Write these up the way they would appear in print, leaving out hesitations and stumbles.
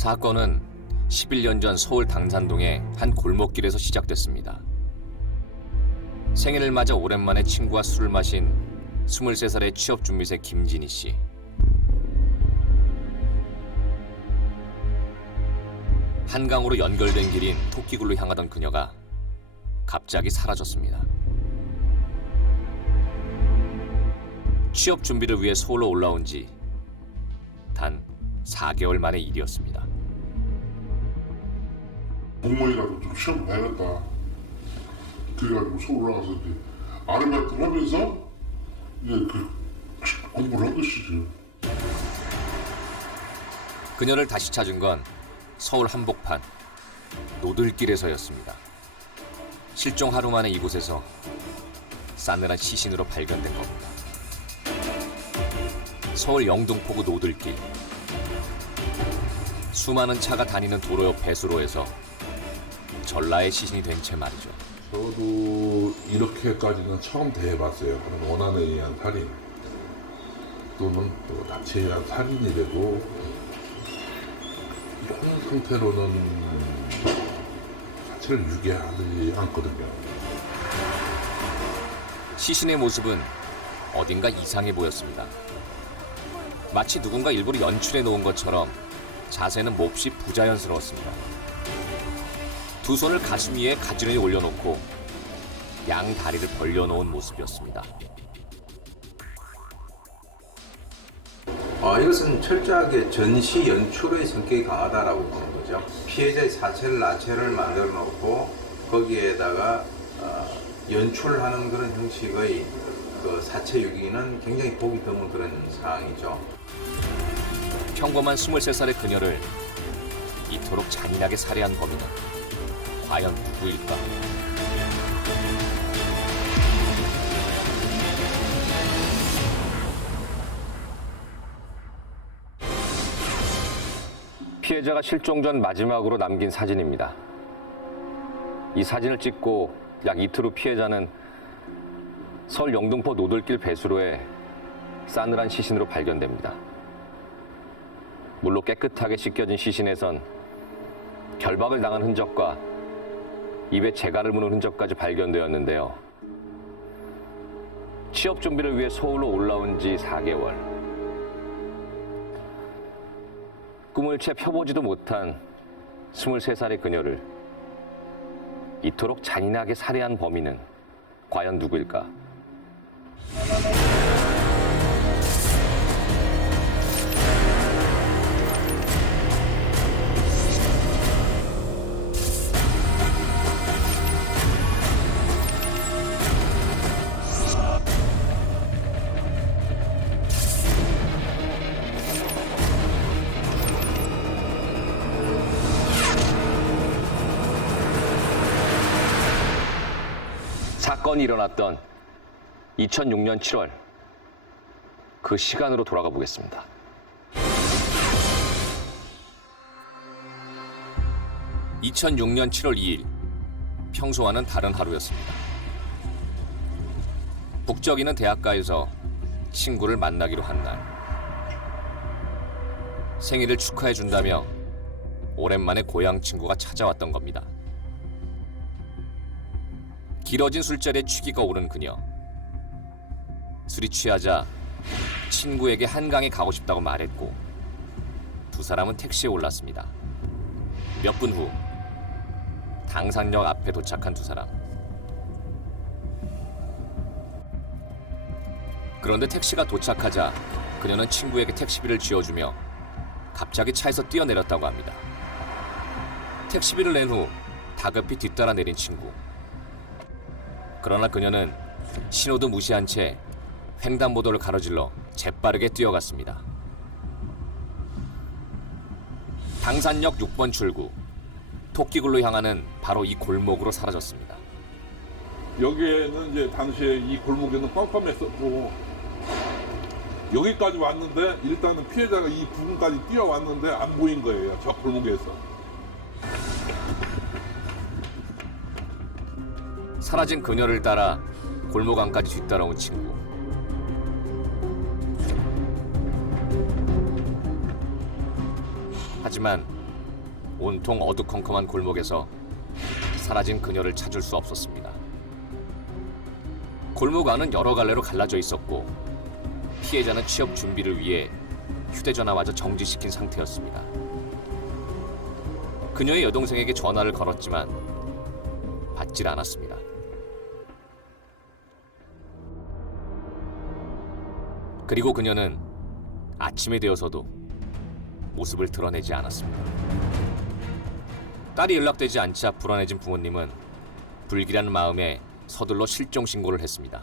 사건은 11년 전 서울 당산동의 한 골목길에서 시작됐습니다. 생일을 맞아 오랜만에 친구와 술을 마신 23살의 취업준비생 김진희 씨. 한강으로 연결된 길인 토끼굴로 향하던 그녀가 갑자기 사라졌습니다. 취업 준비를 위해 서울로 올라온 지 단 4개월 만의 일이었습니다. 공무원이라도 좀 시험 봐야겠다. 그래가지고 서울 올라가서 이제 아르바이트를 하면서 이제 공부를 한 것이죠. 그녀를 다시 찾은 건 서울 한복판 노들길에서였습니다. 실종 하루 만에 이곳에서 싸늘한 시신으로 발견된 겁니다. 서울 영등포구 노들길. 수많은 차가 다니는 도로 옆 배수로에서 전라의 시신이 된 채 말이죠. 저도 이렇게까지는 처음 대해봤어요. 하는 원한에 의한 살인 또는 또 납치에 의한 살인이라도 이런 상태로는 자체를 유괴하지 않거든요. 시신의 모습은 어딘가 이상해 보였습니다. 마치 누군가 일부러 연출해 놓은 것처럼 자세는 몹시 부자연스러웠습니다. 두 손을 가슴 위에 가지런히 올려놓고 양 다리를 벌려놓은 모습이었습니다. 이것은 철저하게 전시 연출의 성격이 강하다라고 보는 거죠. 피해자의 사체를 나체를 만들어 놓고 거기에다가 연출하는 그런 형식의 그 사체 유기는 굉장히 보기 드문 그런 상황이죠. 평범한 23살의 그녀를 이토록 잔인하게 살해한 범인은 과연 누구일까? 피해자가 실종 전 마지막으로 남긴 사진입니다. 이 사진을 찍고 약 이틀 후 피해자는 서울 영등포 노들길 배수로에 싸늘한 시신으로 발견됩니다. 물로 깨끗하게 씻겨진 시신에선 결박을 당한 흔적과 입에 재갈을 무는 흔적까지 발견되었는데요. 취업 준비를 위해 서울로 올라온 지 4개월. 꿈을 채 펴보지도 못한 23살의 그녀를 이토록 잔인하게 살해한 범인은 과연 누구일까? 사건이 일어났던 2006년 7월, 그 시간으로 돌아가 보겠습니다. (2006년 7월 2일) 평소와는 다른 하루였습니다. 북적이는 대학가에서 친구를 만나기로 한 날. 생일을 축하해 준다며 오랜만에 고향 친구가 찾아왔던 겁니다. 길어진 술자리에 취기가 오른 그녀. 술이 취하자 친구에게 한강에 가고 싶다고 말했고 두 사람은 택시에 올랐습니다. 몇 분 후 당산역 앞에 도착한 두 사람. 그런데 택시가 도착하자 그녀는 친구에게 택시비를 쥐어주며 갑자기 차에서 뛰어내렸다고 합니다. 택시비를 낸 후 다급히 뒤따라 내린 친구. 그러나 그녀는 신호도 무시한 채 횡단보도를 가로질러 재빠르게 뛰어갔습니다. 당산역 6번 출구, 토끼굴로 향하는 바로 이 골목으로 사라졌습니다. 여기에는 이제 당시에 이 골목에는 깜깜했었고 여기까지 왔는데 일단은 피해자가 이 부분까지 뛰어왔는데 안 보인 거예요. 저 골목에서. 사라진 그녀를 따라 골목 안까지 뒤따라온 친구. 하지만 온통 어두컴컴한 골목에서 사라진 그녀를 찾을 수 없었습니다. 골목 안은 여러 갈래로 갈라져 있었고 피해자는 취업 준비를 위해 휴대전화마저 정지시킨 상태였습니다. 그녀의 여동생에게 전화를 걸었지만 받질 않았습니다. 그리고 그녀는 아침이 되어서도 모습을 드러내지 않았습니다. 딸이 연락되지 않자 불안해진 부모님은 불길한 마음에 서둘러 실종 신고를 했습니다.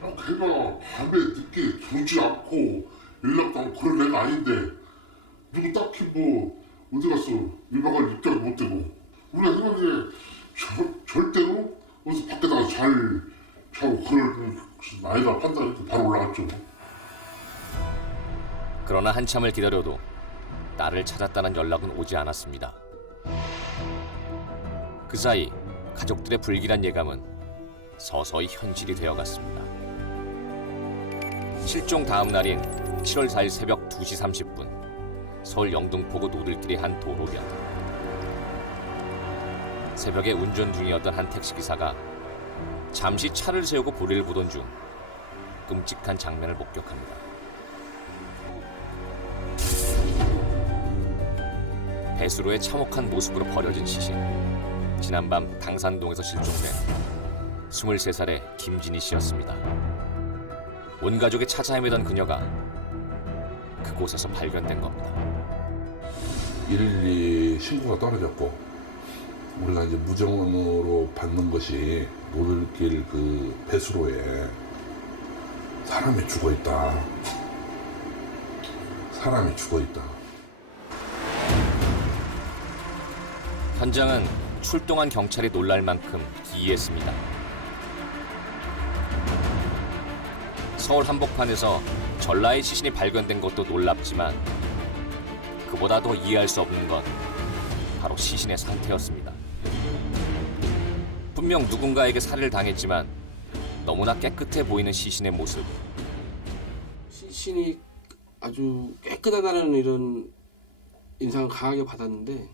걔가 밤에 늦게 들어오지 않고 연락도 안 그런 애가 아닌데 누구 딱히 뭐 어디 가서 1박 2일 입장도 못 되고 우리가 생각에 절대로 어디서 밖에다가 잘 자고 그럴 아이가 판단해서 바로 올라갔죠. 그러나 한참을 기다려도 딸을 찾았다는 연락은 오지 않았습니다. 그 사이 가족들의 불길한 예감은 서서히 현실이 되어갔습니다. 실종 다음 날인 7월 4일 새벽 2시 30분 서울 영등포구 노들길의 한 도로변. 새벽에 운전 중이었던 한 택시기사가 잠시 차를 세우고 볼일을 보던 중 끔찍한 장면을 목격합니다. 배수로에 참혹한 모습으로 버려진 시신. 지난밤 당산동에서 실종된 23살의 김진희 씨였습니다. 온 가족이 찾아 헤매던 그녀가 그곳에서 발견된 겁니다. 112 신고가 떨어졌고 우리가 이제 무정원으로 받는 것이 노들길 그 배수로에 사람이 죽어 있다. 사람이 죽어 있다. 현장은 출동한 경찰이 놀랄 만큼 기이했습니다. 서울 한복판에서 전라의 시신이 발견된 것도 놀랍지만 그보다 더 이해할 수 없는 건 바로 시신의 상태였습니다. 분명 누군가에게 살해를 당했지만 너무나 깨끗해 보이는 시신의 모습. 시신이 아주 깨끗하다는 이런 인상을 강하게 받았는데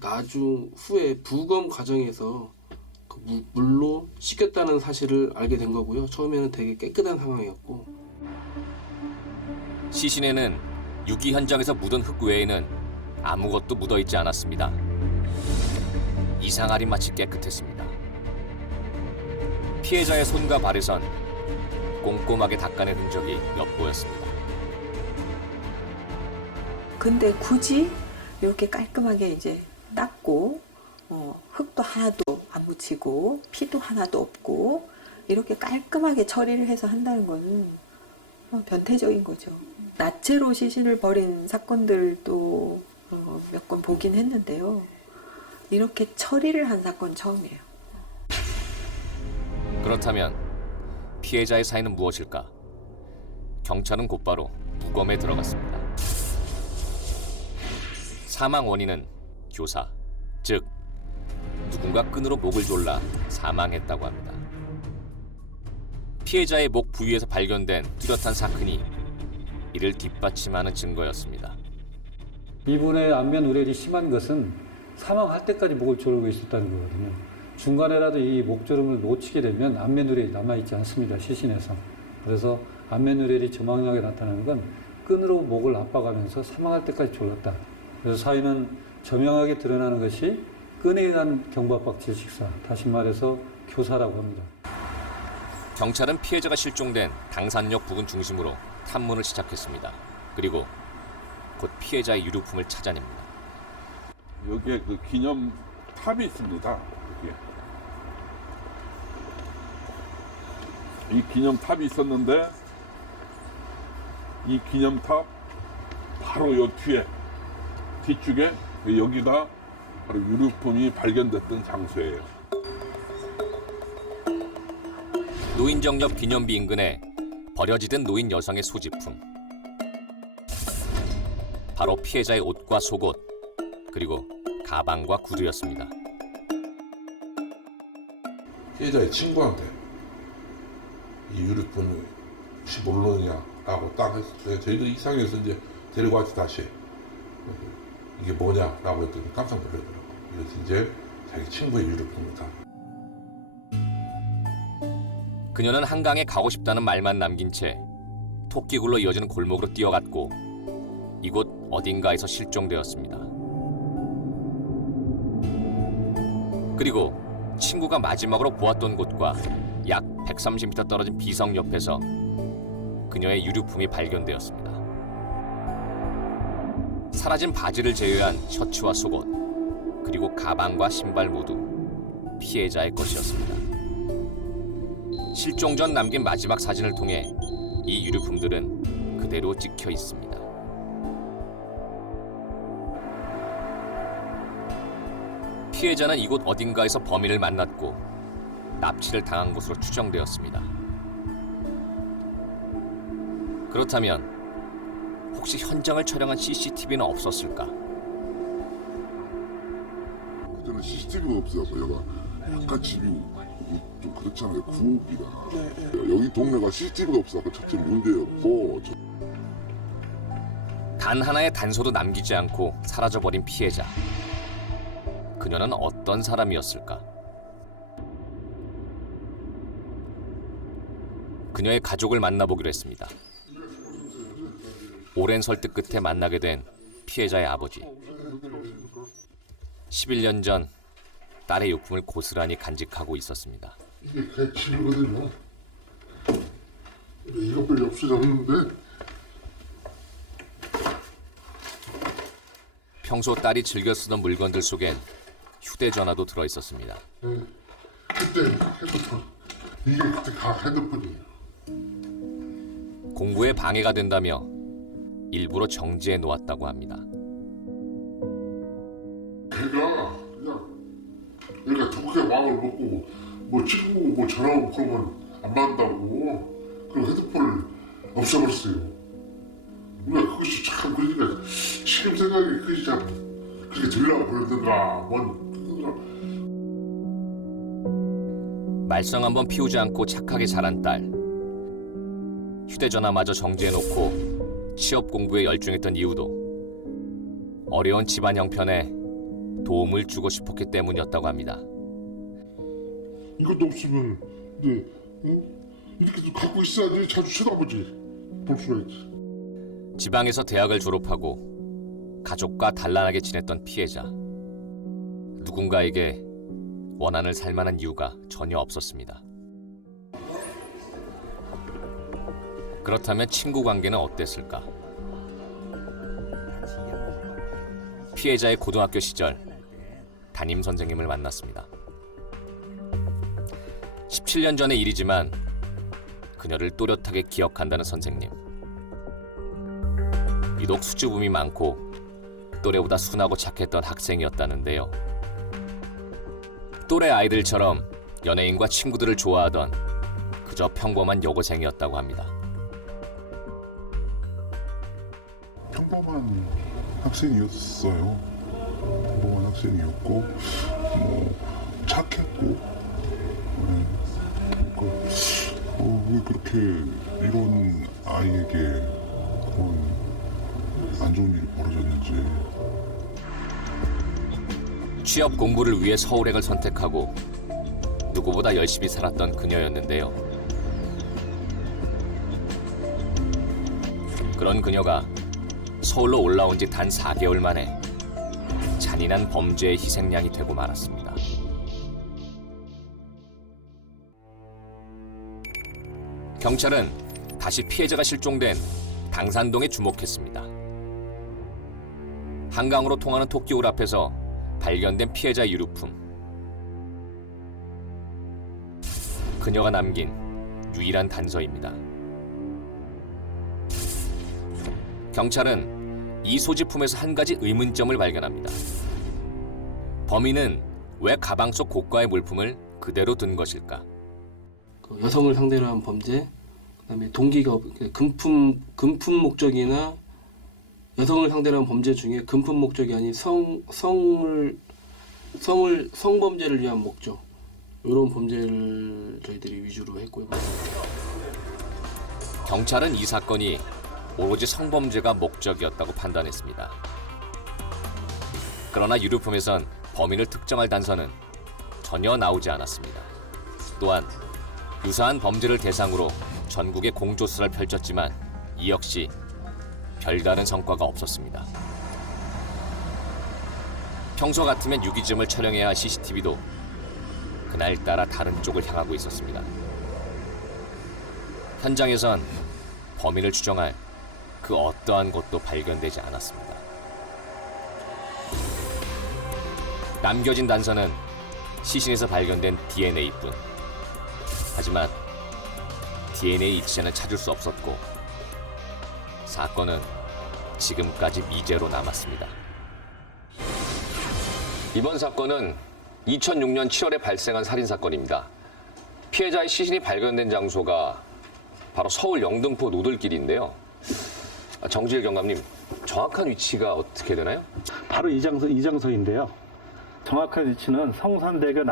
나중 후에 부검 과정에서 그 물로 씻겼다는 사실을 알게 된 거고요. 처음에는 되게 깨끗한 상황이었고 시신에는 유기 현장에서 묻은 흙 외에는 아무것도 묻어있지 않았습니다. 이상하리 마치 깨끗했습니다. 피해자의 손과 발에선 꼼꼼하게 닦아낸 흔적이 엿보였습니다. 근데 굳이 이렇게 깔끔하게 이제 닦고 흙도 하나도 안 묻히고 피도 하나도 없고 이렇게 깔끔하게 처리를 해서 한다는 거는 변태적인 거죠. 나체로 시신을 버린 사건들도 몇 건 보긴 했는데요. 이렇게 처리를 한 사건 처음이에요. 그렇다면 피해자의 사인은 무엇일까? 경찰은 곧바로 부검에 들어갔습니다. 사망 원인은 교사, 즉 누군가 끈으로 목을 졸라 사망했다고 합니다. 피해자의 목 부위에서 발견된 뚜렷한 사건이 이를 뒷받침하는 증거였습니다. 이분의 안면 우레일이 심한 것은 사망할 때까지 목을 조르고 있었다는 거거든요. 중간에라도 이 목조름을 놓치게 되면 안면 우레일이 남아있지 않습니다. 시신에서. 그래서 안면 우레일이 조망하게 나타나는 건 끈으로 목을 압박하면서 사망할 때까지 졸랐다. 그래서 사인은 저명하게 드러나는 것이 끈에 의한 경부압박 질식사, 다시 말해서 교사라고 합니다. 경찰은 피해자가 실종된 당산역 부근 중심으로 탐문을 시작했습니다. 그리고 곧 피해자의 유류품을 찾아냅니다. 여기에 그 기념 탑이 있습니다. 여기에. 이 기념 탑이 있었는데 이 기념 탑 바로 요 뒤쪽에 여기가 바로 유류품이 발견됐던 장소예요. 노인정역 기념비 인근에 버려지던 노인 여성의 소지품. 바로 피해자의 옷과 속옷, 그리고 가방과 구두였습니다. 피해자의 친구한테 이 유류품이 혹시 모르느냐라고 딱 했을 때 저희도 이상해서 이제 데리고 왔지 다시. 이게 뭐냐라고 했더니 깜짝 놀라더라고요. 그래서 이제 자기 친구의 유류품이다. 그녀는 한강에 가고 싶다는 말만 남긴 채 토끼굴로 이어지는 골목으로 뛰어갔고 이곳 어딘가에서 실종되었습니다. 그리고 친구가 마지막으로 보았던 곳과 약 130m 떨어진 비성 옆에서 그녀의 유류품이 발견되었습니다. 사라진 바지를 제외한 셔츠와 속옷, 그리고 가방과 신발 모두 피해자의 것이었습니다. 실종 전 남긴 마지막 사진을 통해 이 유류품들은 그대로 찍혀 있습니다. 피해자는 이곳 어딘가에서 범인을 만났고 납치를 당한 것으로 추정되었습니다. 그렇다면 혹시 현장을 촬영한 CCTV는 없었을까? 그때는 CCTV가 없어서 여가 약간 집이 좀 그렇잖아요. 구옥이라. 여기 동네가 CCTV가 없어서 첫째 문제였고. 단 하나의 단서도 남기지 않고 사라져버린 피해자. 그녀는 어떤 사람이었을까? 그녀의 가족을 만나보기로 했습니다. 오랜 설득 끝에 만나게 된 피해자의 아버지. 11년 전 딸의 유품을 고스란히 간직하고 있었습니다. 이게 개치거든요. 이것밖에 없어졌는데. 평소 딸이 즐겨 쓰던 물건들 속엔 휴대전화도 들어있었습니다. 그때 핸드폰. 이게 그때 핸드폰이에요. 공부에 방해가 된다며 일부러 정지해 놓았다고 합니다. 얘가 좋게 마음을 먹고 뭐 친구 뭐 전화하고 그러면 안 받는다고. 그리고 핸드폰을 없애버렸어요. 우리가 그것이 참 그러니까 지금 생각이 그것이 참 그렇게 들려고 그러든가 뭔 말썽 한번 피우지 않고 착하게 자란 딸. 휴대전화마저 정지해놓고 취업 공부에 열중했던 이유도 어려운 집안 형편에 도움을 주고 싶었기 때문이었다고 합니다. 이것도 없으면 이제 이렇게 갖고 있어야지 자주 쳐다보지. 볼 수가 있지. 지방에서 대학을 졸업하고 가족과 단란하게 지냈던 피해자. 누군가에게 원한을 살 만한 이유가 전혀 없었습니다. 그렇다면 친구 관계는 어땠을까? 피해자의 고등학교 시절 담임 선생님을 만났습니다. 17년 전의 일이지만 그녀를 또렷하게 기억한다는 선생님. 유독 수줍음이 많고 또래보다 순하고 착했던 학생이었다는데요. 또래 아이들처럼 연예인과 친구들을 좋아하던 그저 평범한 여고생이었다고 합니다. 평범한 학생이었어요. 평범한 학생이었고 뭐 착했고 그러니까 왜 그렇게 이런 아이에게 그런 안 좋은 일이 벌어졌는지. 취업 공부를 위해 서울행을 선택하고 누구보다 열심히 살았던 그녀였는데요. 그런 그녀가 서울로 올라온 지 단 4개월 만에 잔인한 범죄의 희생양이 되고 말았습니다. 경찰은 다시 피해자가 실종된 당산동에 주목했습니다. 한강으로 통하는 토끼굴 앞에서 발견된 피해자 유류품. 그녀가 남긴 유일한 단서입니다. 경찰은 이 소지품에서 한 가지 의문점을 발견합니다. 범인은 왜 가방 속 고가의 물품을 그대로 둔 것일까? 그 여성을 상대로 한 범죄, 그다음에 동기가 금품 목적이나 여성을 상대로 한 범죄 중에 금품 목적이 아닌 성범죄를 위한 목적, 이런 범죄를 저희들이 위주로 했고요. 경찰은 이 사건이 오로지 성범죄가 목적이었다고 판단했습니다. 그러나 유류품에선 범인을 특정할 단서는 전혀 나오지 않았습니다. 또한 유사한 범죄를 대상으로 전국에 공조수사를 펼쳤지만 이 역시 별다른 성과가 없었습니다. 평소 같으면 유기점을 촬영해야 할 CCTV도 그날따라 다른 쪽을 향하고 있었습니다. 현장에선 범인을 추정할 그 어떠한 것도 발견되지 않았습니다. 남겨진 단서는 시신에서 발견된 DNA뿐. 하지만 DNA 일치자는 찾을 수 없었고 사건은 지금까지 미제로 남았습니다. 이번 사건은 2006년 7월에 발생한 살인사건입니다. 피해자의 시신이 발견된 장소가 바로 서울 영등포 노들길인데요. 정지일 경감님, 정확한 위치가 어떻게 되나요? 바로 이 장소인데요. 정확한 위치는 성산대교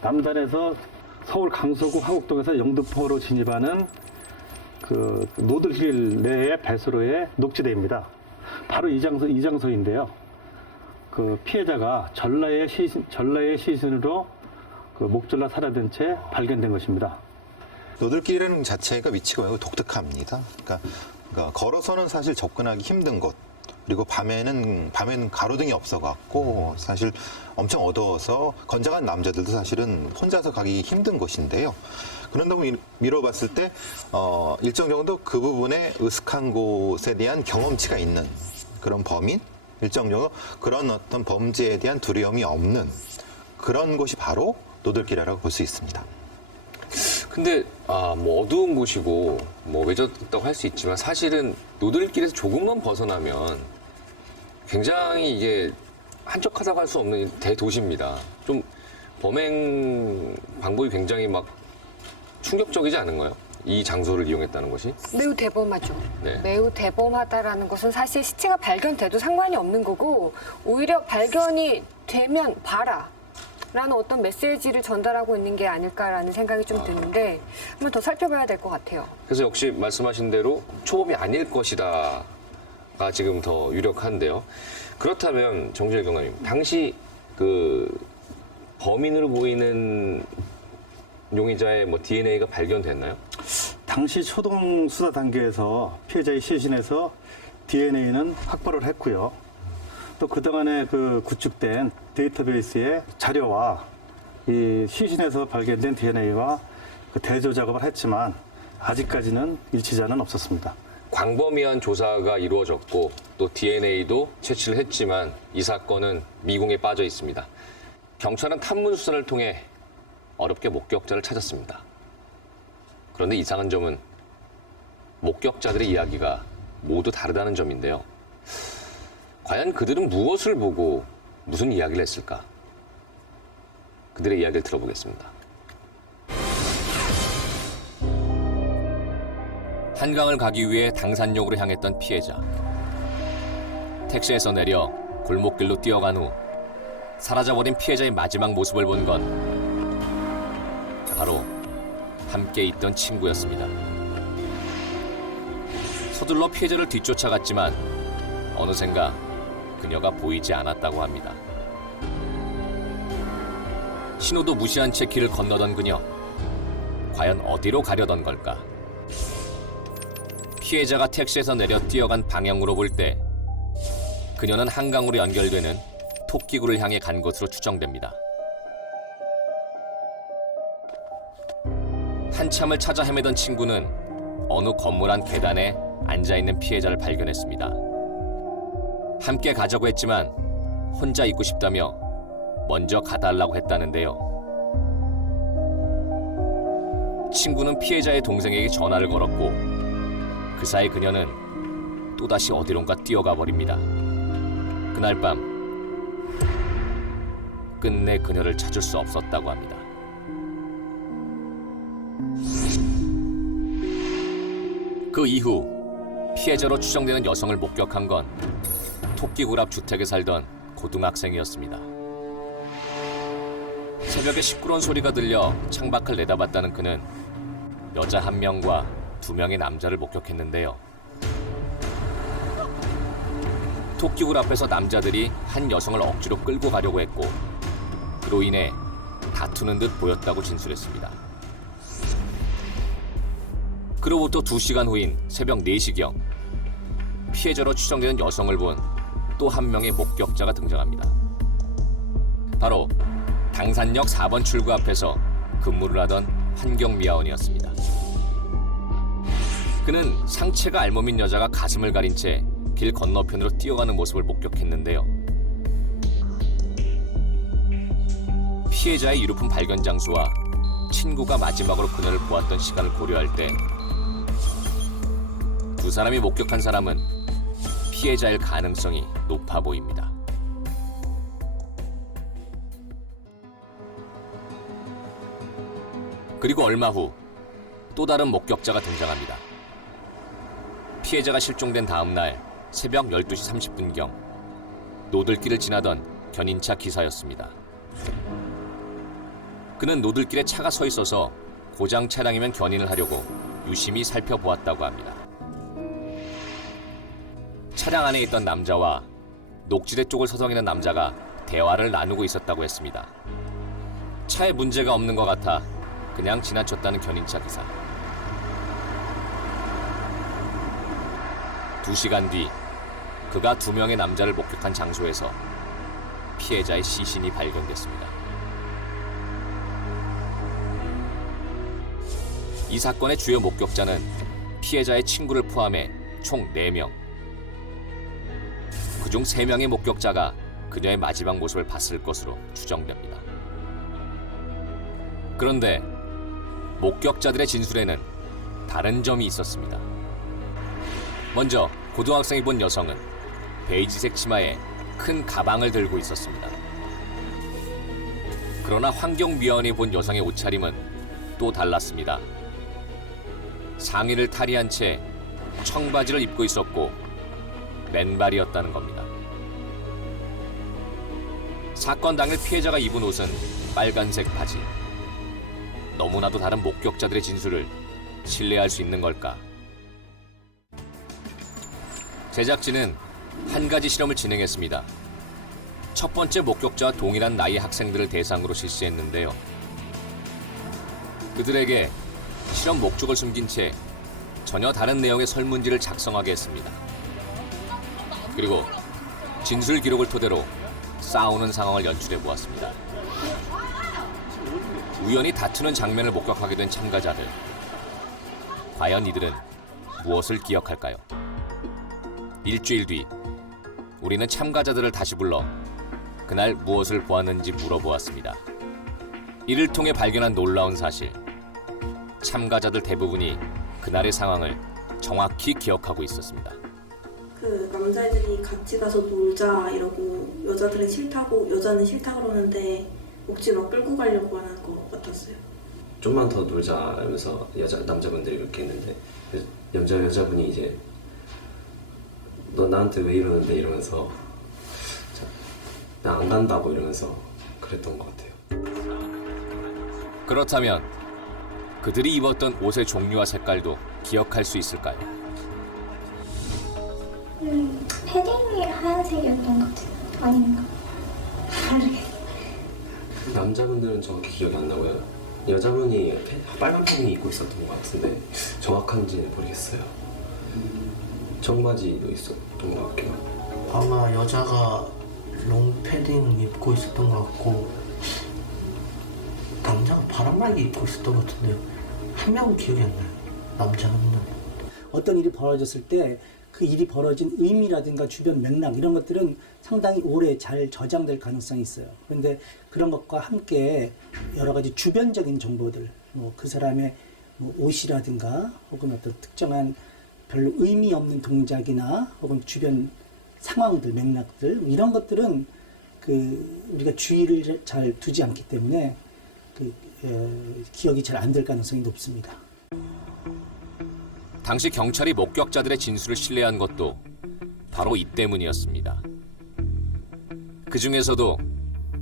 남단에서 서울 강서구 화곡동에서 영등포로 진입하는 그 노들길 내의 배수로의 녹지대입니다. 바로 이 장소인데요. 그 피해자가 전라의 시신으로 그 목졸라 살해된 채 발견된 것입니다. 노들길이라는 자체가 위치가 매우 독특합니다. 그러니까 걸어서는 사실 접근하기 힘든 곳, 그리고 밤에는 가로등이 없어갖고 사실 엄청 어두워서 건장한 남자들도 사실은 혼자서 가기 힘든 곳인데요. 그런다고 미뤄봤을 때 일정 정도 그 부분에 으슥한 곳에 대한 경험치가 있는 그런 범인, 일정 정도 그런 어떤 범죄에 대한 두려움이 없는 그런 곳이 바로 노들길이라고 볼 수 있습니다. 근데 뭐 어두운 곳이고 뭐 외졌다고 할 수 있지만 사실은 노들길에서 조금만 벗어나면 굉장히 이게 한적하다고 할 수 없는 대도시입니다. 좀 범행 방법이 굉장히 막 충격적이지 않은가요? 이 장소를 이용했다는 것이? 매우 대범하죠. 네. 매우 대범하다라는 것은 사실 시체가 발견돼도 상관이 없는 거고 오히려 발견이 되면 봐라. 라는 어떤 메시지를 전달하고 있는 게 아닐까라는 생각이 좀 드는데 한번 더 살펴봐야 될 것 같아요. 그래서 역시 말씀하신 대로 초범이 아닐 것이다가 지금 더 유력한데요. 그렇다면 정지일 경감님, 당시 그 범인으로 보이는 용의자의 뭐 DNA가 발견됐나요? 당시 초동 수사 단계에서 피해자의 시신에서 DNA는 확보를 했고요. 또 그동안에 그 구축된 데이터베이스의 자료와 이 시신에서 발견된 DNA와 그 대조 작업을 했지만 아직까지는 일치자는 없었습니다. 광범위한 조사가 이루어졌고 또 DNA도 채취를 했지만 이 사건은 미궁에 빠져 있습니다. 경찰은 탐문 수사를 통해 어렵게 목격자를 찾았습니다. 그런데 이상한 점은 목격자들의 이야기가 모두 다르다는 점인데요. 과연 그들은 무엇을 보고 무슨 이야기를 했을까? 그들의 이야기를 들어보겠습니다. 한강을 가기 위해 당산역으로 향했던 피해자. 택시에서 내려 골목길로 뛰어간 후 사라져버린 피해자의 마지막 모습을 본 건 바로 함께 있던 친구였습니다. 서둘러 피해자를 뒤쫓아갔지만 어느샌가 그녀가 보이지 않았다고 합니다. 신호도 무시한 채 길을 건너던 그녀. 과연 어디로 가려던 걸까? 피해자가 택시에서 내려 뛰어간 방향으로 볼 때 그녀는 한강으로 연결되는 토끼구를 향해 간 것으로 추정됩니다. 한참을 찾아 헤매던 친구는 어느 건물 안 계단에 앉아있는 피해자를 발견했습니다. 함께 가자고 했지만 혼자 있고 싶다며 먼저 가달라고 했다는데요. 친구는 피해자의 동생에게 전화를 걸었고 그 사이 그녀는 또다시 어디론가 뛰어가 버립니다. 그날 밤 끝내 그녀를 찾을 수 없었다고 합니다. 그 이후 피해자로 추정되는 여성을 목격한 건 토끼굴 앞 주택에 살던 고등학생이었습니다. 새벽에 시끄러운 소리가 들려 창밖을 내다봤다는 그는 여자 1명과 2명의 남자를 목격했는데요. 토끼굴 앞에서 남자들이 한 여성을 억지로 끌고 가려고 했고 그로 인해 다투는 듯 보였다고 진술했습니다. 그로부터 2시간 후인 새벽 4시경 피해자로 추정되는 여성을 본 또 한 명의 목격자가 등장합니다. 바로 당산역 4번 출구 앞에서 근무를 하던 환경미화원이었습니다. 그는 상체가 알몸인 여자가 가슴을 가린 채 길 건너편으로 뛰어가는 모습을 목격했는데요. 피해자의 유류품 발견 장소와 친구가 마지막으로 그녀를 보았던 시간을 고려할 때 두 사람이 목격한 사람은 피해자일 가능성이 높아 보입니다. 그리고 얼마 후 또 다른 목격자가 등장합니다. 피해자가 실종된 다음 날 새벽 12시 30분경 노들길을 지나던 견인차 기사였습니다. 그는 노들길에 차가 서 있어서 고장 차량이면 견인을 하려고 유심히 살펴보았다고 합니다. 차량 안에 있던 남자와 녹지대 쪽을 서성이는 남자가 대화를 나누고 있었다고 했습니다. 차에 문제가 없는 것 같아 그냥 지나쳤다는 견인차 기사. 2시간 뒤 그가 2명의 남자를 목격한 장소에서 피해자의 시신이 발견됐습니다. 이 사건의 주요 목격자는 피해자의 친구를 포함해 총 4명. 그중 3명의 목격자가 그녀의 마지막 모습을 봤을 것으로 추정됩니다. 그런데 목격자들의 진술에는 다른 점이 있었습니다. 먼저 고등학생이 본 여성은 베이지색 치마에 큰 가방을 들고 있었습니다. 그러나 환경미화원이 본 여성의 옷차림은 또 달랐습니다. 상의를 탈의한 채 청바지를 입고 있었고 맨발이었다는 겁니다. 사건 당일 피해자가 입은 옷은 빨간색 바지. 너무나도 다른 목격자들의 진술을 신뢰할 수 있는 걸까? 제작진은 한 가지 실험을 진행했습니다. 첫 번째 목격자와 동일한 나이의 학생들을 대상으로 실시했는데요. 그들에게 실험 목적을 숨긴 채 전혀 다른 내용의 설문지를 작성하게 했습니다. 그리고 진술 기록을 토대로 싸우는 상황을 연출해 보았습니다. 우연히 다투는 장면을 목격하게 된 참가자들. 과연 이들은 무엇을 기억할까요? 일주일 뒤 우리는 참가자들을 다시 불러 그날 무엇을 보았는지 물어보았습니다. 이를 통해 발견한 놀라운 사실. 참가자들 대부분이 그날의 상황을 정확히 기억하고 있었습니다. 그 남자애들이 같이 가서 놀자 이러고 여자들은 싫다고 여자는 싫다 그러는데 억지로 끌고 가려고 하는 것 같았어요. 좀만 더 놀자 하면서 남자분들이 그렇게 했는데 여자분이 이제 너 나한테 왜 이러는데 이러면서 나 안 간다고 이러면서 그랬던 것 같아요. 그렇다면 그들이 입었던 옷의 종류와 색깔도 기억할 수 있을까요? 패딩이 하얀색이었던 것 같아요. 아닌가? 모르겠어요. 남자분들은 정확히 기억이 안 나고요. 여자분이 빨간 패딩 입고 있었던 것 같은데 정확한지는 모르겠어요. 청바지도 있었던 것 같긴 하고. 아마 여자가 롱패딩 입고 있었던 것 같고 남자가 바람막이 입고 있었던 것 같은데요. 한 명은 기억이 안 나요. 남자 한 명. 어떤 일이 벌어졌을 때 그 일이 벌어진 의미라든가 주변 맥락 이런 것들은 상당히 오래 잘 저장될 가능성이 있어요. 그런데 그런 것과 함께 여러 가지 주변적인 정보들, 뭐 그 사람의 뭐 옷이라든가 혹은 어떤 특정한 별로 의미 없는 동작이나 혹은 주변 상황들, 맥락들 이런 것들은 그 우리가 주의를 잘 두지 않기 때문에 기억이 잘 안 될 가능성이 높습니다. 당시 경찰이 목격자들의 진술을 신뢰한 것도 바로 이 때문이었습니다. 그 중에서도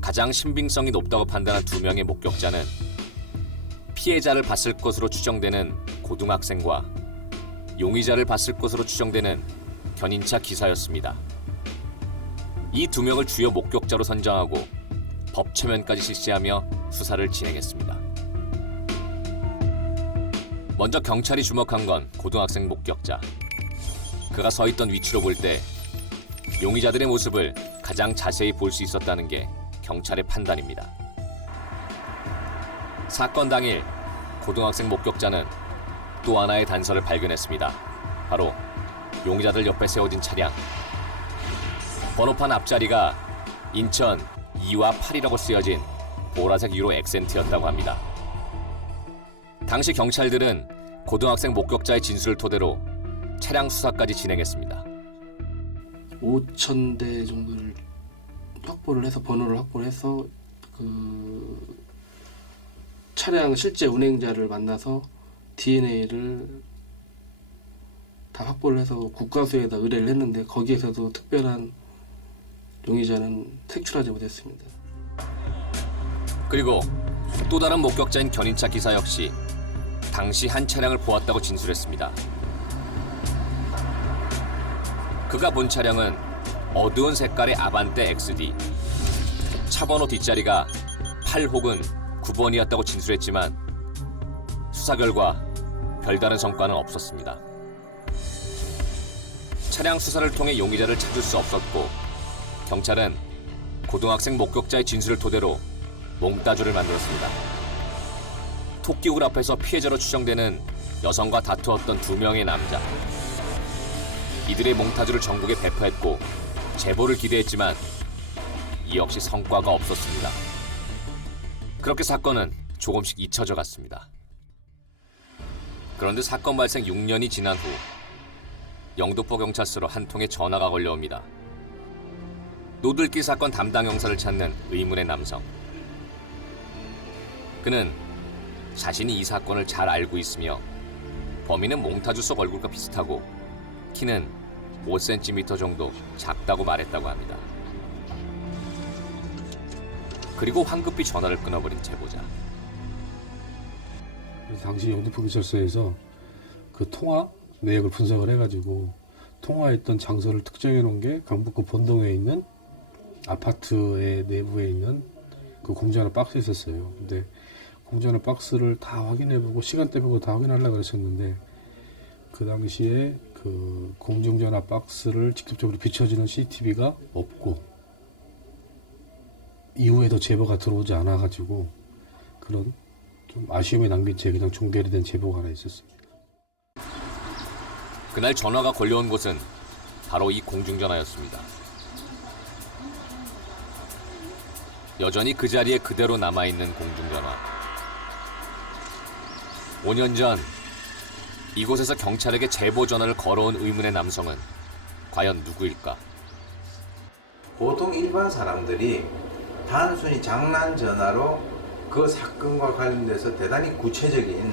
가장 신빙성이 높다고 판단한 2명의 목격자는 피해자를 봤을 것으로 추정되는 고등학생과 용의자를 봤을 것으로 추정되는 견인차 기사였습니다. 이 2명을 주요 목격자로 선정하고 법체면까지 실시하며 수사를 진행했습니다. 먼저 경찰이 주목한 건 고등학생 목격자. 그가 서 있던 위치로 볼 때 용의자들의 모습을 가장 자세히 볼 수 있었다는 게 경찰의 판단입니다. 사건 당일 고등학생 목격자는 또 하나의 단서를 발견했습니다. 바로 용의자들 옆에 세워진 차량. 번호판 앞자리가 인천 2와 8이라고 쓰여진 보라색 유로 엑센트였다고 합니다. 당시 경찰들은 고등학생 목격자의 진술을 토대로 차량 수사까지 진행했습니다. 5,000대 정도를 확보를 해서 번호를 확보를 해서 그 차량 실제 운행자를 만나서 DNA를 다 확보를 해서 국과수에다 의뢰를 했는데 거기에서도 특별한 용의자는 색출하지 못했습니다. 그리고 또 다른 목격자인 견인차 기사 역시 당시 한 차량을 보았다고 진술했습니다. 그가 본 차량은 어두운 색깔의 아반떼 XD. 차 번호 뒷자리가 8 혹은 9번이었다고 진술했지만 수사 결과 별다른 성과는 없었습니다. 차량 수사를 통해 용의자를 찾을 수 없었고 경찰은 고등학생 목격자의 진술을 토대로 몽따주를 만들었습니다. 토끼굴 앞에서 피해자로 추정되는 여성과 다투었던 2명의 남자. 이들의 몽타주를 전국에 배포했고 제보를 기대했지만 이 역시 성과가 없었습니다. 그렇게 사건은 조금씩 잊혀져 갔습니다. 그런데 사건 발생 6년이 지난 후 영등포 경찰서로 한 통의 전화가 걸려옵니다. 노들길 사건 담당 형사를 찾는 의문의 남성. 그는 자신이 이 사건을 잘 알고 있으며 범인은 몽타주 속 얼굴과 비슷하고 키는 5cm 정도 작다고 말했다고 합니다. 그리고 황급히 전화를 끊어버린 제보자. 당시 영등포 경찰서에서 그 통화 내역을 분석을 해가지고 통화했던 장소를 특정해 놓은 게 강북구 본동에 있는 아파트의 내부에 있는 그 공전화 박스에 있었어요. 근데 공전화 박스를 다 확인해보고 시간대 보고 다 확인하려고 그랬었는데 그 당시에 그 공중전화 박스를 직접적으로 비춰주는 CCTV가 없고 이후에도 제보가 들어오지 않아가지고 그런 좀 아쉬움에 남긴 채 그냥 종결이 된 제보가 하나 있었습니다. 그날 전화가 걸려온 곳은 바로 이 공중전화였습니다. 여전히 그 자리에 그대로 남아있는 공중전화. 5년 전 이곳에서 경찰에게 제보 전화를 걸어온 의문의 남성은 과연 누구일까? 보통 일반 사람들이 단순히 장난 전화로 그 사건과 관련돼서 대단히 구체적인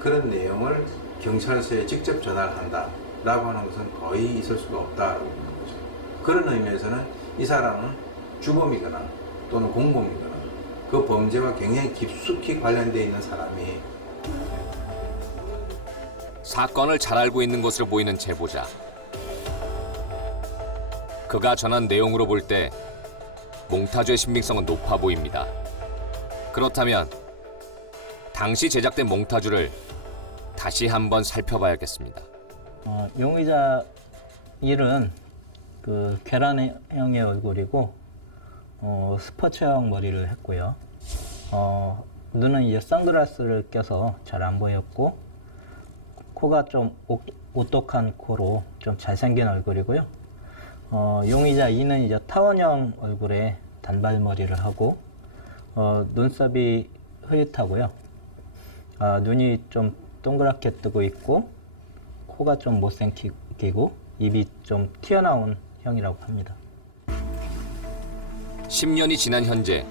그런 내용을 경찰서에 직접 전화를 한다라고 하는 것은 거의 있을 수가 없다라고 보는 거죠. 그런 의미에서는 이 사람은 주범이거나 또는 공범이거나 그 범죄와 굉장히 깊숙이 관련되어 있는 사람이 사건을 잘 알고 있는 것으로 보이는 제보자. 그가 전한 내용으로 볼 때 몽타주의 신빙성은 높아 보입니다. 그렇다면 당시 제작된 몽타주를 다시 한번 살펴봐야겠습니다. 용의자 일은 그 계란형의 얼굴이고 스포츠형 머리를 했고요. 눈은 이제 선글라스를 껴서 잘 안 보였고 코가 좀 오똑한 코로 좀 잘생긴 얼굴이고요. 용의자 2는 이제 타원형 얼굴에 단발머리를 하고 눈썹이 흐릿하고요. 눈이 좀 동그랗게 뜨고 있고 코가 좀 못생기고 입이 좀 튀어나온 형이라고 합니다. 10년이 지난 현재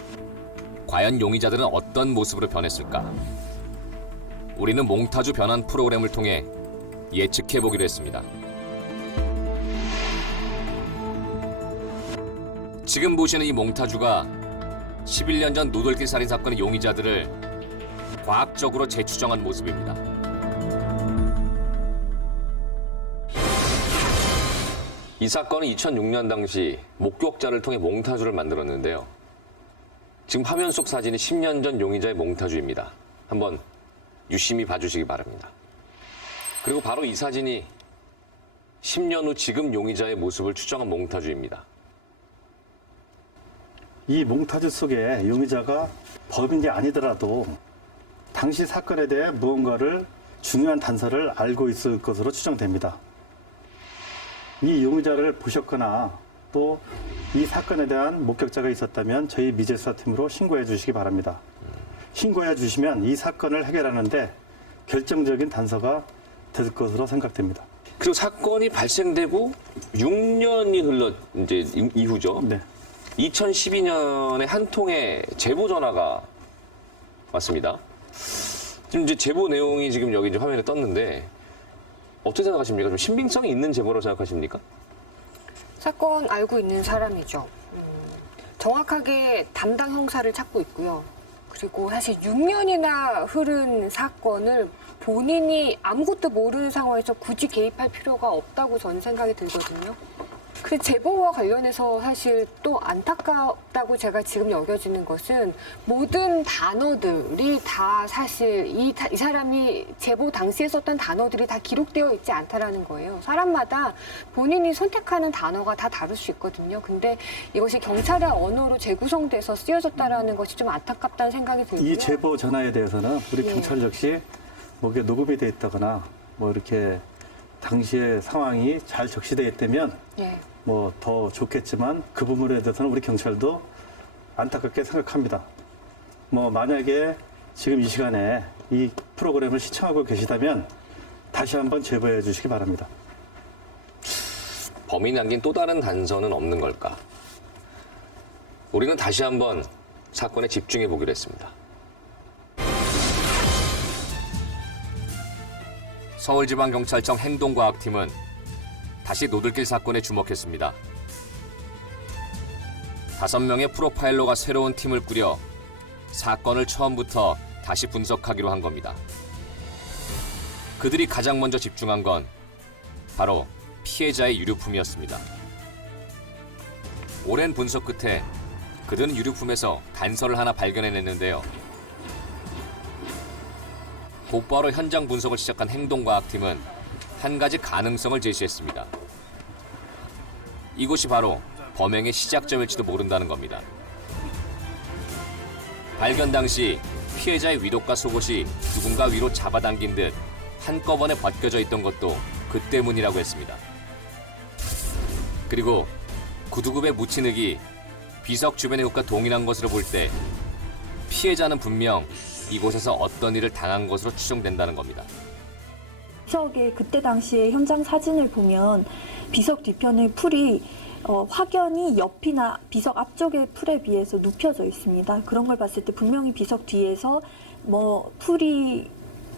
과연 용의자들은 어떤 모습으로 변했을까? 우리는 몽타주 변환 프로그램을 통해 예측해보기로 했습니다. 지금 보시는 이 몽타주가 11년 전 노들길 살인 사건의 용의자들을 과학적으로 재추정한 모습입니다. 이 사건은 2006년 당시 목격자를 통해 몽타주를 만들었는데요. 지금 화면 속 사진이 10년 전 용의자의 몽타주입니다. 한번 유심히 봐주시기 바랍니다. 그리고 바로 이 사진이 10년 후 지금 용의자의 모습을 추정한 몽타주입니다. 이 몽타주 속에 용의자가 범인이 아니더라도 당시 사건에 대해 무언가를 중요한 단서를 알고 있을 것으로 추정됩니다. 이 용의자를 보셨거나 또 이 사건에 대한 목격자가 있었다면 저희 미제수사팀으로 신고해 주시기 바랍니다. 신고해 주시면 이 사건을 해결하는데 결정적인 단서가 될 것으로 생각됩니다. 그리고 사건이 발생되고 6년이 흘러 이제 이후죠. 네. 2012년에 한 통의 제보 전화가 왔습니다. 지금 이제 제보 내용이 지금 여기 이제 화면에 떴는데 어떻게 생각하십니까? 좀 신빙성이 있는 제보라고 생각하십니까? 사건 알고 있는 사람이죠. 정확하게 담당 형사를 찾고 있고요. 그리고 사실 6년이나 흐른 사건을 본인이 아무것도 모르는 상황에서 굳이 개입할 필요가 없다고 저는 생각이 들거든요. 그 제보와 관련해서 사실 또 안타깝다고 제가 지금 여겨지는 것은 모든 단어들이 다 사실 이 사람이 제보 당시에 썼던 단어들이 다 기록되어 있지 않다라는 거예요. 사람마다 본인이 선택하는 단어가 다 다를 수 있거든요. 근데 이것이 경찰의 언어로 재구성돼서 쓰여졌다라는 것이 좀 안타깝다는 생각이 들고요. 이 제보 전화에 대해서는 우리 네. 경찰 역시 뭐 이게 녹음이 돼 있다거나 뭐 이렇게 당시의 상황이 잘 적시되어 있다면 네. 뭐 더 좋겠지만 그 부분에 대해서는 우리 경찰도 안타깝게 생각합니다. 뭐 만약에 지금 이 시간에 이 프로그램을 시청하고 계시다면 다시 한번 제보해 주시기 바랍니다. 범인이 남긴 또 다른 단서는 없는 걸까? 우리는 다시 한번 사건에 집중해 보기로 했습니다. 서울지방경찰청 행동과학팀은 다시 노들길 사건에 주목했습니다. 5명의 프로파일러가 새로운 팀을 꾸려 사건을 처음부터 다시 분석하기로 한 겁니다. 그들이 가장 먼저 집중한 건 바로 피해자의 유류품이었습니다. 오랜 분석 끝에 그들은 유류품에서 단서를 하나 발견해냈는데요. 곧바로 현장 분석을 시작한 행동과학팀은 한 가지 가능성을 제시했습니다. 이곳이 바로 범행의 시작점일지도 모른다는 겁니다. 발견 당시 피해자의 위독과 속옷이 누군가 위로 잡아당긴 듯 한꺼번에 벗겨져 있던 것도 그 때문이라고 했습니다. 그리고 구두굽의 묻힌 흙이 비석 주변의 흙과 동일한 것으로 볼 때 피해자는 분명 이곳에서 어떤 일을 당한 것으로 추정된다는 겁니다. 비석의 그때 당시의 현장 사진을 보면 비석 뒤편의 풀이 확연히 옆이나 비석 앞쪽의 풀에 비해서 눕혀져 있습니다. 그런 걸 봤을 때 분명히 비석 뒤에서 뭐 풀이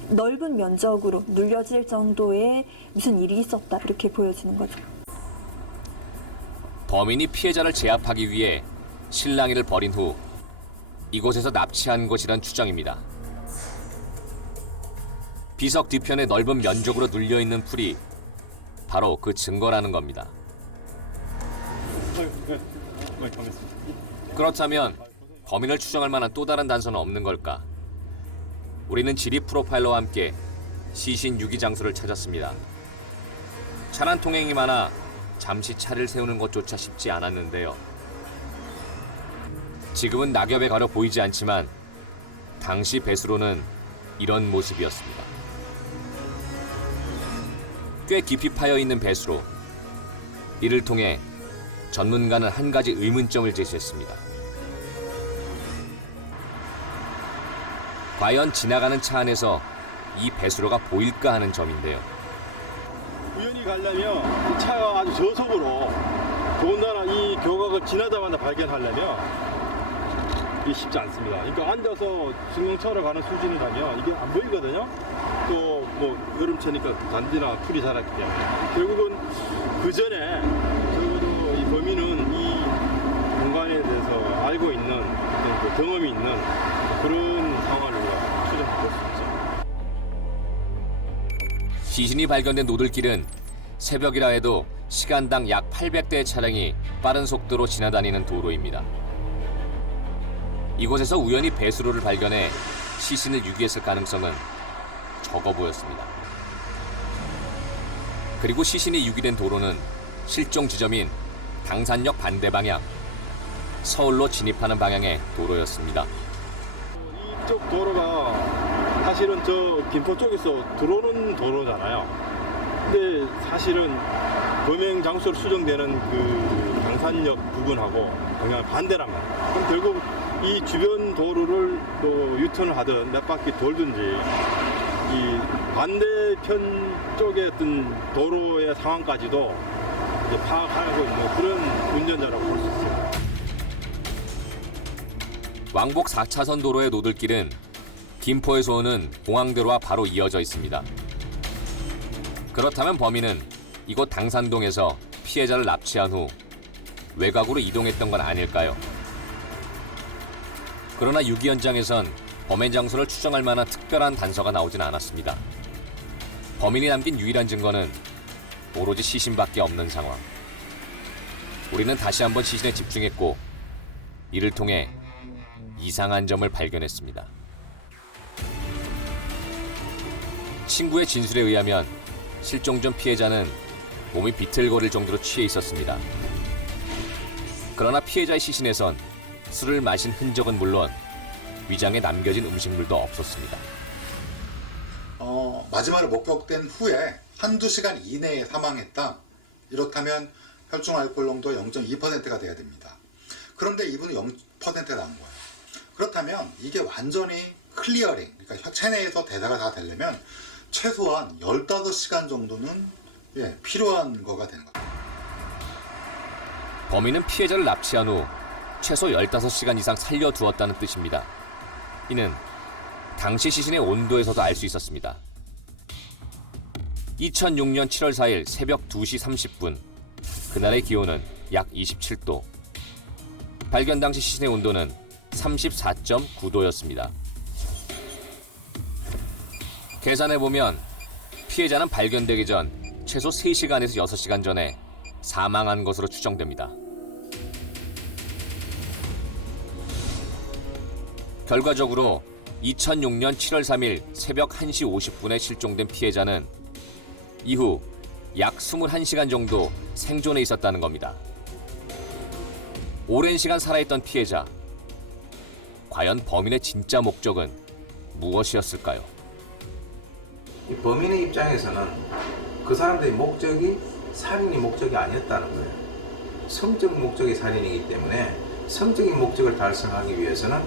넓은 면적으로 눌려질 정도의 무슨 일이 있었다 이렇게 보여지는 거죠. 범인이 피해자를 제압하기 위해 실랑이를 벌인 후 이곳에서 납치한 것이란 추정입니다. 비석 뒤편에 넓은 면적으로 눌려있는 풀이 바로 그 증거라는 겁니다. 그렇다면 범인을 추정할 만한 또 다른 단서는 없는 걸까? 우리는 지리 프로파일러와 함께 시신 유기 장소를 찾았습니다. 차량 통행이 많아 잠시 차를 세우는 것조차 쉽지 않았는데요. 지금은 낙엽에 가려 보이지 않지만 당시 배수로는 이런 모습이었습니다. 꽤 깊이 파여 있는 배수로. 이를 통해 전문가는 한 가지 의문점을 제시했습니다. 과연 지나가는 차 안에서 이 배수로가 보일까 하는 점인데요. 우연히 가려면 차가 아주 저속으로 더군다나 이 교각을 지나자마자 발견하려면 이게 쉽지 않습니다. 그러니까 앉아서 승용차로 가는 수준이라면 이게 안 보이거든요. 또 뭐 여름철이니까 단지나 풀이 자랐기 때문에 결국은 그 전에 적어도 이 범인은 이 공간에 대해서 알고 있는 어떤 그 경험이 있는 그런 상황을 우리가 추정해 볼 수 있죠. 시신이 발견된 노들길은 새벽이라 해도 시간당 약 800대의 차량이 빠른 속도로 지나다니는 도로입니다. 이곳에서 우연히 배수로를 발견해 시신을 유기했을 가능성은 적어 보였습니다. 그리고 시신이 유기된 도로는 실종 지점인 당산역 반대 방향, 서울로 진입하는 방향의 도로였습니다. 이쪽 도로가 사실은 저 김포 쪽에서 들어오는 도로잖아요. 근데 사실은 범행 장소로 수정되는 그 당산역 부근하고 방향이 반대란 말이에요. 그럼 결국 이 주변 도로를 또 유턴을 하든 몇 바퀴 돌든지 이 반대편 쪽의 어떤 도로의 상황까지도 이제 파악하고 있는 그런 운전자라고 볼 수 있습니다. 왕복 4차선 도로의 노들길은 김포에서 오는 공항대로와 바로 이어져 있습니다. 그렇다면 범인은 이곳 당산동에서 피해자를 납치한 후 외곽으로 이동했던 건 아닐까요? 그러나 유기 현장에선 범행 장소를 추정할 만한 특별한 단서가 나오진 않았습니다. 범인이 남긴 유일한 증거는 오로지 시신밖에 없는 상황. 우리는 다시 한번 시신에 집중했고 이를 통해 이상한 점을 발견했습니다. 친구의 진술에 의하면 실종 전 피해자는 몸이 비틀거릴 정도로 취해 있었습니다. 그러나 피해자의 시신에선 술을 마신 흔적은 물론 위장에 남겨진 음식물도 없었습니다. 마지막으로 목격된 후에 한두 시간 이내에 사망했다. 이렇다면 혈중 알코올 농도가 0.2%가 돼야 됩니다. 그런데 이분은 0%가 나온 거예요. 그렇다면 이게 완전히 클리어링, 그러니까 체내에서 대사가 다 되려면 최소한 15시간 정도는 필요한 거가 되는 거예요. 범인은 피해자를 납치한 후 최소 15시간 이상 살려두었다는 뜻입니다. 이는 당시 시신의 온도에서도 알 수 있었습니다. 2006년 7월 4일 새벽 2시 30분, 그날의 기온은 약 27도. 발견 당시 시신의 온도는 34.9도였습니다. 계산해보면 피해자는 발견되기 전 최소 3시간에서 6시간 전에 사망한 것으로 추정됩니다. 결과적으로 2006년 7월 3일 새벽 1시 50분에 실종된 피해자는 이후 약 21시간 정도 생존해 있었다는 겁니다. 오랜 시간 살아있던 피해자. 과연 범인의 진짜 목적은 무엇이었을까요? 이 범인의 입장에서는 그 사람들의 목적이 살인이 목적이 아니었다는 거예요. 성적 목적이 살인이기 때문에 성적인 목적을 달성하기 위해서는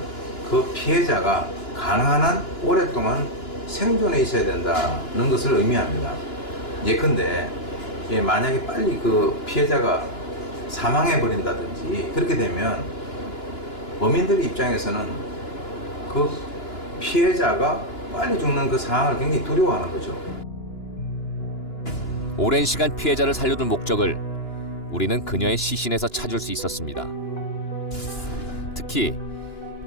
그 피해자가 가능한 한 오랫동안 생존해 있어야 된다는 것을 의미합니다. 예컨대 만약에 빨리 그 피해자가 사망해 버린다든지 그렇게 되면 범인들 입장에서는 그 피해자가 빨리 죽는 그 상황을 굉장히 두려워하는 거죠. 오랜 시간 피해자를 살려둔 목적을 우리는 그녀의 시신에서 찾을 수 있었습니다. 특히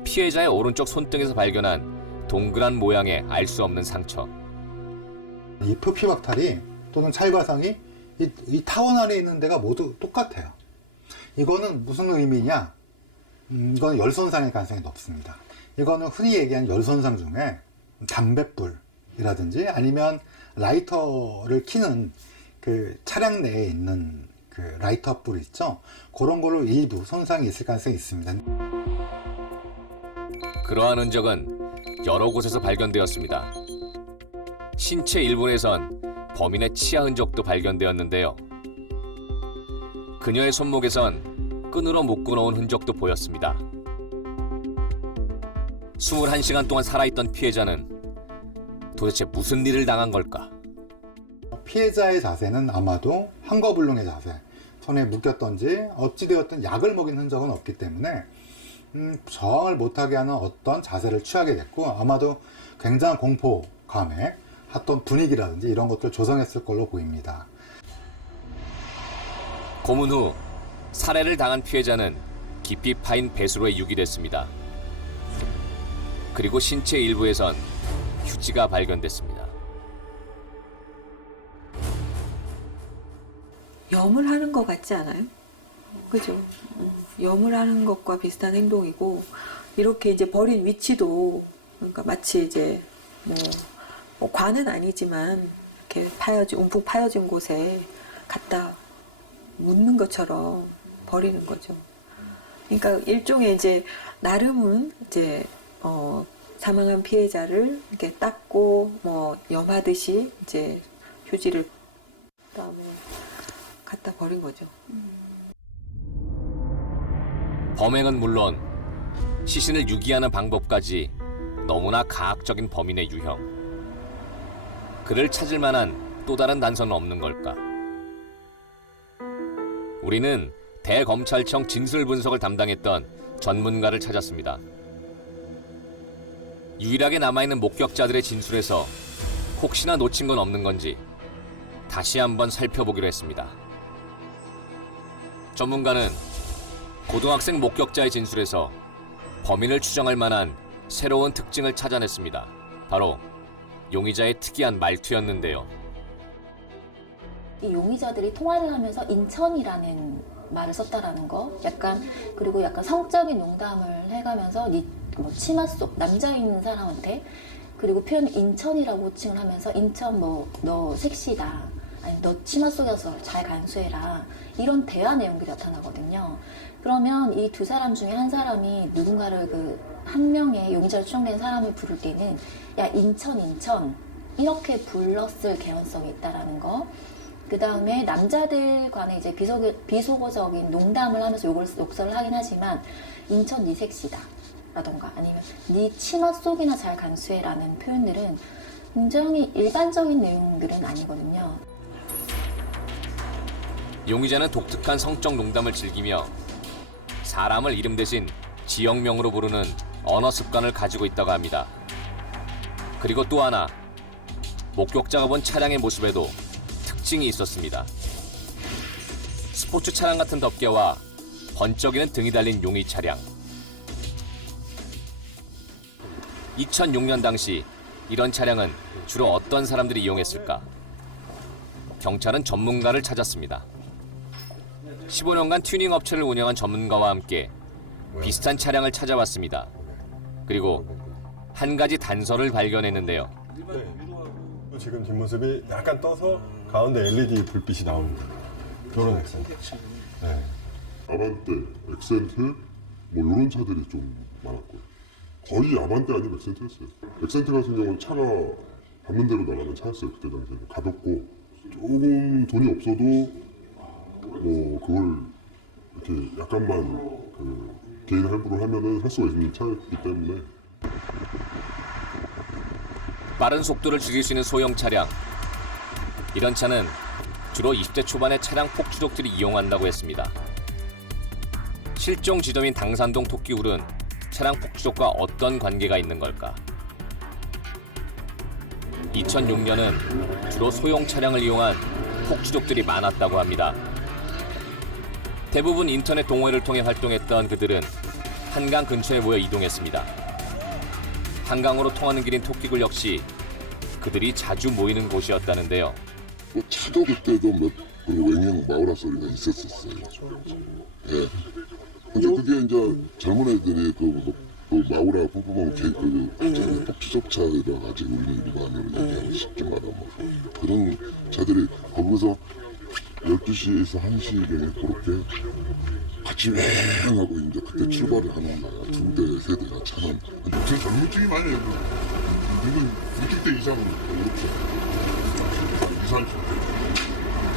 피해자의 오른쪽 손등에서 발견한 동그란 모양의 알 수 없는 상처. 이 표피박탈이 또는 찰과상이 이 타원 안에 있는 데가 모두 똑같아요. 이거는 무슨 의미냐? 이건 열손상의 가능성이 높습니다. 이거는 흔히 얘기하는 열손상 중에 담뱃불이라든지 아니면 라이터를 켜는 그 차량 내에 있는 그 라이터 불 있죠? 그런 걸로 일부 손상이 있을 가능성이 있습니다. 그러한 흔적은 여러 곳에서 발견되었습니다. 신체 일부에선 범인의 치아 흔적도 발견되었는데요. 그녀의 손목에선 끈으로 묶어놓은 흔적도 보였습니다. 21시간 동안 살아있던 피해자는 도대체 무슨 일을 당한 걸까? 피해자의 자세는 아마도 한거불능의 자세, 손에 묶였던지 어찌되었든 약을 먹인 흔적은 없기 때문에 저항을 못하게 하는 어떤 자세를 취하게 됐고 아마도 굉장한 공포감에 어떤 분위기라든지 이런 것들을 조성했을 걸로 보입니다. 고문 후 살해를 당한 피해자는 깊이 파인 배수로에 유기됐습니다. 그리고 신체 일부에선 휴지가 발견됐습니다. 염을 하는 것 같지 않아요? 그죠? 염을 하는 것과 비슷한 행동이고, 이렇게 이제 버린 위치도, 그러니까 마치 이제 뭐 관은 아니지만 이렇게 움푹 파여진 곳에 갖다 묻는 것처럼 버리는 거죠. 그러니까 일종의 이제 나름은 이제 사망한 피해자를 이렇게 닦고 뭐 염하듯이 이제 휴지를 그다음에 갖다 버린 거죠. 범행은 물론 시신을 유기하는 방법까지 너무나 가학적인 범인의 유형. 그를 찾을 만한 또 다른 단서는 없는 걸까? 우리는 대검찰청 진술 분석을 담당했던 전문가를 찾았습니다. 유일하게 남아있는 목격자들의 진술에서 혹시나 놓친 건 없는 건지 다시 한번 살펴보기로 했습니다. 전문가는 고등학생 목격자의 진술에서 범인을 추정할 만한 새로운 특징을 찾아냈습니다. 바로 용의자의 특이한 말투였는데요. 이 용의자들이 통화를 하면서 인천이라는 말을 썼다라는 거, 그리고 약간 성적인 농담을 해가면서 뭐 치마 속 남자 있는 사람한테, 그리고 표현을 인천이라고 호칭을 하면서 인천 너 섹시다, 아니 너 치마 속여서 잘 간수해라, 이런 대화 내용들이 나타나거든요. 그러면 이 두 사람 중에 한 사람이 누군가를 한 명의 용의자로 추정된 사람을 부를 때는 야 인천 이렇게 불렀을 개연성이 있다라는 거. 그 다음에 남자들 간에 이제 비속어적인 농담을 하면서 욕설을 하긴 하지만 인천 니 섹시다 라던가 아니면 니 치마 속이나 잘 간수해라는 표현들은 굉장히 일반적인 내용들은 아니거든요. 용의자는 독특한 성적 농담을 즐기며 사람을 이름 대신 지역명으로 부르는 언어 습관을 가지고 있다고 합니다. 그리고 또 하나, 목격자가 본 차량의 모습에도 특징이 있었습니다. 스포츠 차량 같은 덮개와 번쩍이는 등이 달린 용의 차량. 2006년 당시 이런 차량은 주로 어떤 사람들이 이용했을까? 경찰은 전문가를 찾았습니다. 15년간 튜닝 업체를 운영한 전문가와 함께 비슷한 차량을 찾아왔습니다. 그리고 한 가지 단서를 발견했는데요. 지금 뒷모습이 약간 떠서 가운데 LED 불빛이 나오는 그런 액센트. 네. 아반떼, 엑센트 뭐 이런 차들이 좀 많았고요. 거의 아반떼 아니면 엑센트였어요. 엑센트 같은 경우는 차가 받는 대로 나가는 차였어요. 그때 당시에는 가볍고 조금 돈이 없어도 뭐 그걸 이렇게 약간만 개인 할부를 하면은 할 수가 있는 차였기 때문에. 빠른 속도를 즐길 수 있는 소형 차량. 이런 차는 주로 20대 초반의 차량 폭주족들이 이용한다고 했습니다. 실종 지점인 당산동 토끼굴은 차량 폭주족과 어떤 관계가 있는 걸까? 2006년은 주로 소형 차량을 이용한 폭주족들이 많았다고 합니다. 대부분 인터넷 동호회를 통해 활동했던 그들은 한강 근처에 모여 이동했습니다. 한강으로 통하는 길인 토끼굴 역시 그들이 자주 모이는 곳이었다는데요. 뭐 차도 그때도 몇 웽웽 마오라 소리가 있었어요. 예. 근데 그게 이제 젊은 애들이 그 마오라 부부만 폭주족차에다 가지고 우리는 일반으로 얘기하고 쉽게 말하면 그런 차들이 거기서 12시에서 1시경에 그렇게 같이 웽하고 이제 그때 출발을 하는 거야. 2대, 3대가 차는. 그 젊은층이 많이 해요. 우리는 60대 이상은 그렇죠. 20, 30대.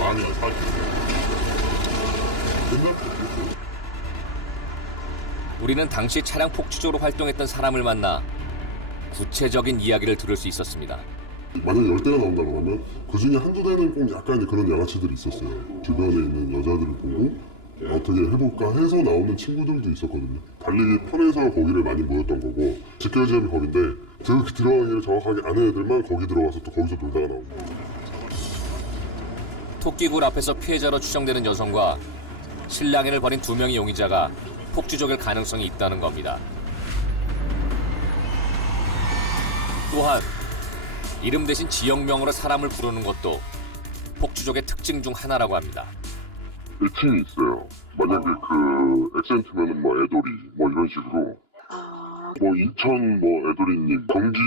많이야, 40대. 우리는 당시 차량 폭주족으로 활동했던 사람을 만나 구체적인 이야기를 들을 수 있었습니다. 만약 10대가 나온다고 하면 그 중에 한두 대는 꼭 약간 그런 양아치들이 있었어요. 주변에 있는 여자들을 보고 어떻게 해볼까 해서 나오는 친구들도 있었거든요. 달리기 편해서 거기를 많이 모였던 거고 직결지압이 거긴데 그 들어가는 길을 정확하게 아는 애들만 거기 들어가서 또 거기서 놀다가 나오고. 토끼굴 앞에서 피해자로 추정되는 여성과 실랑이를 벌인 2명의 용의자가 폭주족일 가능성이 있다는 겁니다. 또한 이름 대신 지역명으로 사람을 부르는 것도 폭주족의 특징 중 하나라고 합니다. 애칭이 있어요. 만약에 그 액센트면은 뭐 애돌이 뭐 이런 식으로 뭐 인천 뭐 애돌이님, 경기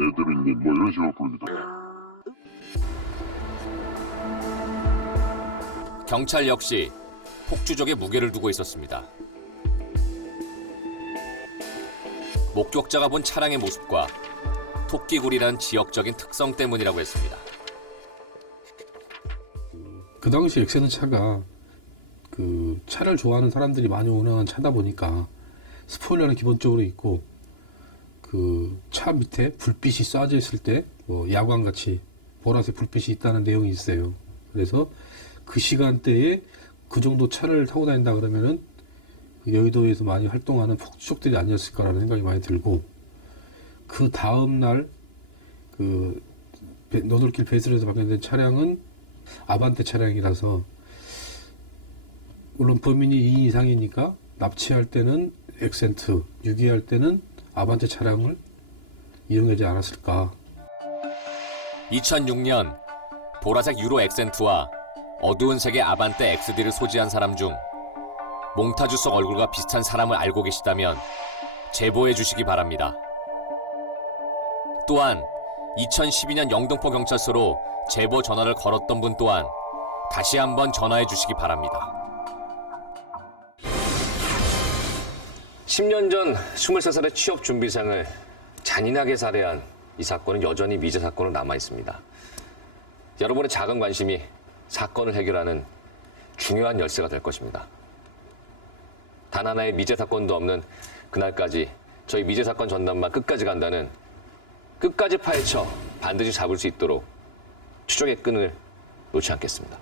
애돌이님 뭐 이런 식으로 부릅니다. 경찰 역시 폭주족의 무게를 두고 있었습니다. 목격자가 본 차량의 모습과 토끼굴이라는 지역적인 특성 때문이라고 했습니다. 그 당시 엑센트 차가 그 차를 좋아하는 사람들이 많이 운행하는 차다 보니까 스포일러는 기본적으로 있고 그 차 밑에 불빛이 쏴져 있을 때 뭐 야광 같이 보라색 불빛이 있다는 내용이 있어요. 그래서 그 시간대에 그 정도 차를 타고 다닌다 그러면은 여의도에서 많이 활동하는 폭주족들이 아니었을까라는 생각이 많이 들고, 그 다음 날 그 너돌길 배슬에서 발견된 차량은 아반떼 차량이라서, 물론 범인이 2인 이상이니까 납치할 때는 엑센트, 유기할 때는 아반떼 차량을 이용하지 않았을까. 2006년 보라색 유로 엑센트와 어두운 색의 아반떼 XD를 소지한 사람 중 몽타주 속 얼굴과 비슷한 사람을 알고 계시다면 제보해 주시기 바랍니다. 또한 2012년 영등포 경찰서로 제보 전화를 걸었던 분 또한 다시 한번 전화해 주시기 바랍니다. 10년 전 23살의 취업 준비생을 잔인하게 살해한 이 사건은 여전히 미제 사건으로 남아 있습니다. 여러분의 작은 관심이 사건을 해결하는 중요한 열쇠가 될 것입니다. 단 하나의 미제 사건도 없는 그날까지 저희 미제 사건 전담만 끝까지 간다는, 끝까지 파헤쳐 반드시 잡을 수 있도록 추적의 끈을 놓지 않겠습니다.